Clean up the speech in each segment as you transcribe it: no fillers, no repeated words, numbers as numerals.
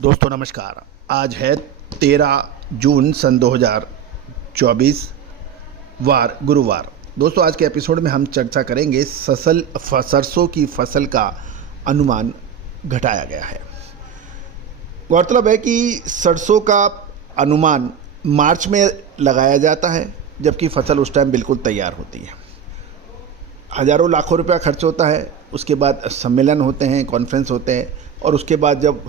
दोस्तों नमस्कार। आज है 13 जून सन 2024 वार गुरुवार। दोस्तों आज के एपिसोड में हम चर्चा करेंगे सरसों की फसल का अनुमान घटाया गया है। गौरतलब है कि सरसों का अनुमान मार्च में लगाया जाता है, जबकि फसल उस टाइम बिल्कुल तैयार होती है। हज़ारों लाखों रुपया खर्च होता है, उसके बाद सम्मेलन होते हैं, कॉन्फ्रेंस होते हैं, और उसके बाद जब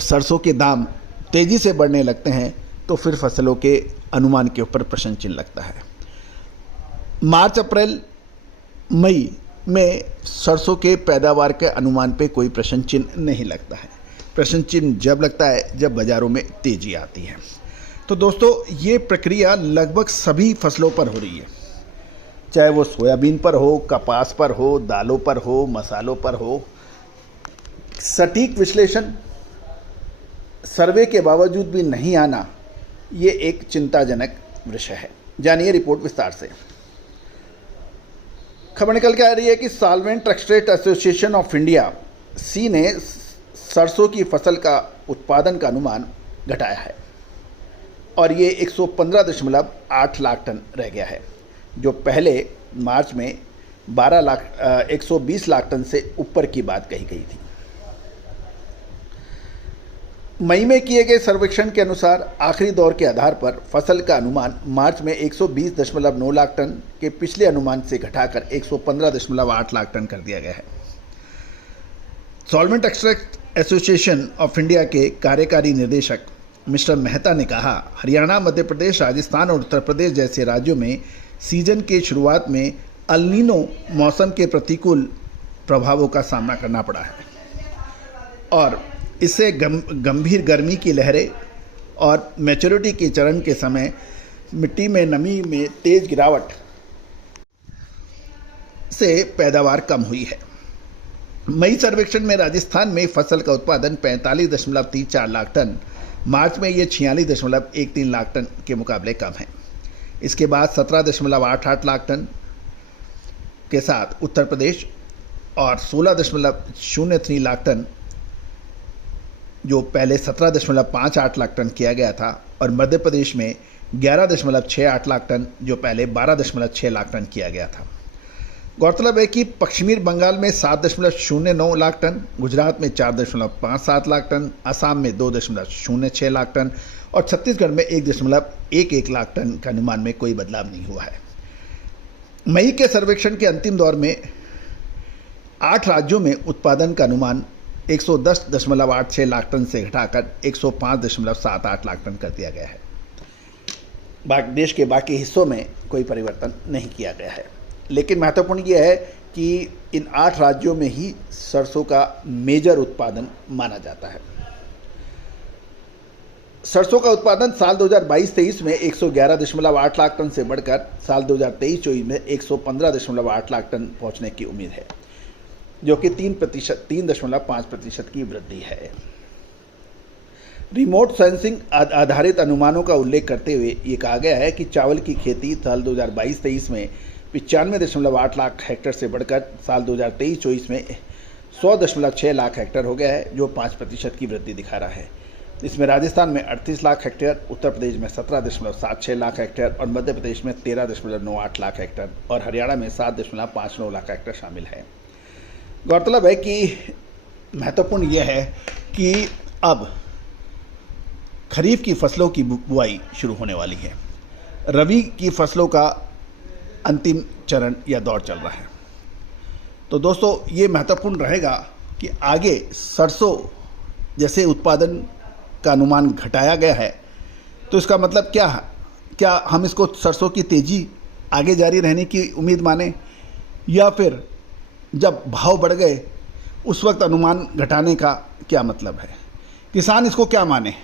सरसों के दाम तेज़ी से बढ़ने लगते हैं तो फिर फसलों के अनुमान के ऊपर प्रश्न चिन्ह लगता है। मार्च अप्रैल मई में सरसों के पैदावार के अनुमान पे कोई प्रश्न चिन्ह नहीं लगता है। प्रश्न चिन्ह जब लगता है जब बाज़ारों में तेज़ी आती है। तो दोस्तों ये प्रक्रिया लगभग सभी फसलों पर हो रही है, चाहे वो सोयाबीन पर हो, कपास पर हो, दालों पर हो, मसालों पर हो। सटीक विश्लेषण सर्वे के बावजूद भी नहीं आना, ये एक चिंताजनक विषय है। जानिए रिपोर्ट विस्तार से। खबर निकल के आ रही है कि solvent extract association of India सी ने सरसों की फसल का उत्पादन का अनुमान घटाया है और ये 115.8 लाख टन रह गया है, जो पहले मार्च में 120 लाख टन से ऊपर की बात कही गई थी। मई में किए गए सर्वेक्षण के अनुसार आखिरी दौर के आधार पर फसल का अनुमान मार्च में 120.9 लाख टन के पिछले अनुमान से घटाकर 115.8 लाख टन कर दिया गया है। Solvent extract association of India के कार्यकारी निदेशक मिस्टर मेहता ने कहा, हरियाणा, मध्य प्रदेश, राजस्थान और उत्तर प्रदेश जैसे राज्यों में सीजन के शुरुआत में अल नीनो मौसम के प्रतिकूल प्रभावों का सामना करना पड़ा है और इससे गंभीर गर्मी की लहरें और मैच्योरिटी के चरण के समय मिट्टी में नमी में तेज गिरावट से पैदावार कम हुई है। मई सर्वेक्षण में राजस्थान में फसल का उत्पादन 45.34 लाख टन, मार्च में ये 46.13 लाख टन के मुकाबले कम है। इसके बाद 17.88 लाख टन के साथ उत्तर प्रदेश और 16.03 लाख टन, जो पहले 17.58 लाख टन किया गया था, और मध्य प्रदेश में 11.68 लाख टन, जो पहले 12.6 लाख टन किया गया था। गौरतलब है कि पश्चिमी बंगाल में 7.09 लाख टन, गुजरात में 4.57 लाख टन, असम में 2.06 लाख टन और छत्तीसगढ़ में 1.11 लाख टन का अनुमान में कोई बदलाव नहीं हुआ है। मई के सर्वेक्षण के अंतिम दौर में 8 राज्यों में उत्पादन का अनुमान 110.86 लाख टन से घटाकर 105.78 लाख टन कर दिया गया है। देश के बाकी हिस्सों में कोई परिवर्तन नहीं किया गया है, लेकिन महत्वपूर्ण यह है कि इन 8 राज्यों में ही सरसों का मेजर उत्पादन माना जाता है। सरसों का उत्पादन साल 2022-23 में 111.8 लाख टन से बढ़कर साल 2023-24 में 115.8 लाख टन पहुंचने की उम्मीद है, जो कि 3.5% की वृद्धि है। रिमोट सेंसिंग आधारित अनुमानों का उल्लेख करते हुए ये कहा गया है कि चावल की खेती साल 2022-23 में 95.8 लाख हेक्टेयर से बढ़कर साल 2023-24 में 100.6 लाख हेक्टेयर हो गया है, जो 5% की वृद्धि दिखा रहा है। इसमें राजस्थान में 38 लाख हेक्टेयर, उत्तर प्रदेश में 17.76 लाख हेक्टेयर और मध्य प्रदेश में 13.98 लाख हेक्टेयर और हरियाणा में 7.59 लाख हेक्टेयर शामिल है। गौरतलब है कि महत्वपूर्ण यह है कि अब खरीफ की फसलों की बुआई शुरू होने वाली है। रबी की फसलों का अंतिम चरण या दौर चल रहा है। तो दोस्तों ये महत्वपूर्ण रहेगा कि आगे सरसों जैसे उत्पादन का अनुमान घटाया गया है, तो इसका मतलब क्या है? क्या हम इसको सरसों की तेज़ी आगे जारी रहने की उम्मीद माने, या फिर जब भाव बढ़ गए उस वक्त अनुमान घटाने का क्या मतलब है? किसान इसको क्या माने,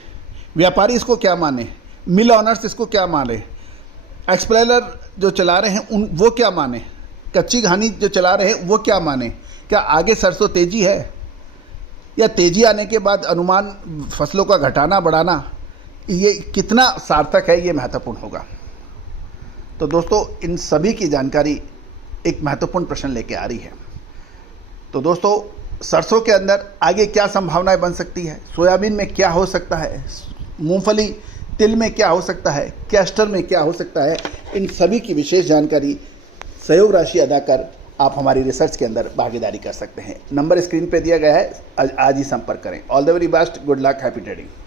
व्यापारी इसको क्या माने, मिल ऑनर्स इसको क्या माने, एक्सप्लेनर जो चला रहे हैं वो क्या माने, कच्ची घानी जो चला रहे हैं वो क्या माने? क्या आगे सरसों तेज़ी है, या तेज़ी आने के बाद अनुमान फसलों का घटाना बढ़ाना, ये कितना सार्थक है, ये महत्वपूर्ण होगा। तो दोस्तों इन सभी की जानकारी एक महत्वपूर्ण प्रश्न लेके आ रही है। तो दोस्तों सरसों के अंदर आगे क्या संभावनाएं बन सकती है, सोयाबीन में क्या हो सकता है, मूंगफली तिल में क्या हो सकता है, कैस्टर में क्या हो सकता है, इन सभी की विशेष जानकारी सहयोग राशि अदा कर आप हमारी रिसर्च के अंदर भागीदारी कर सकते हैं। नंबर स्क्रीन पे दिया गया है, आज ही संपर्क करें। All the very best, good luck, happy trading.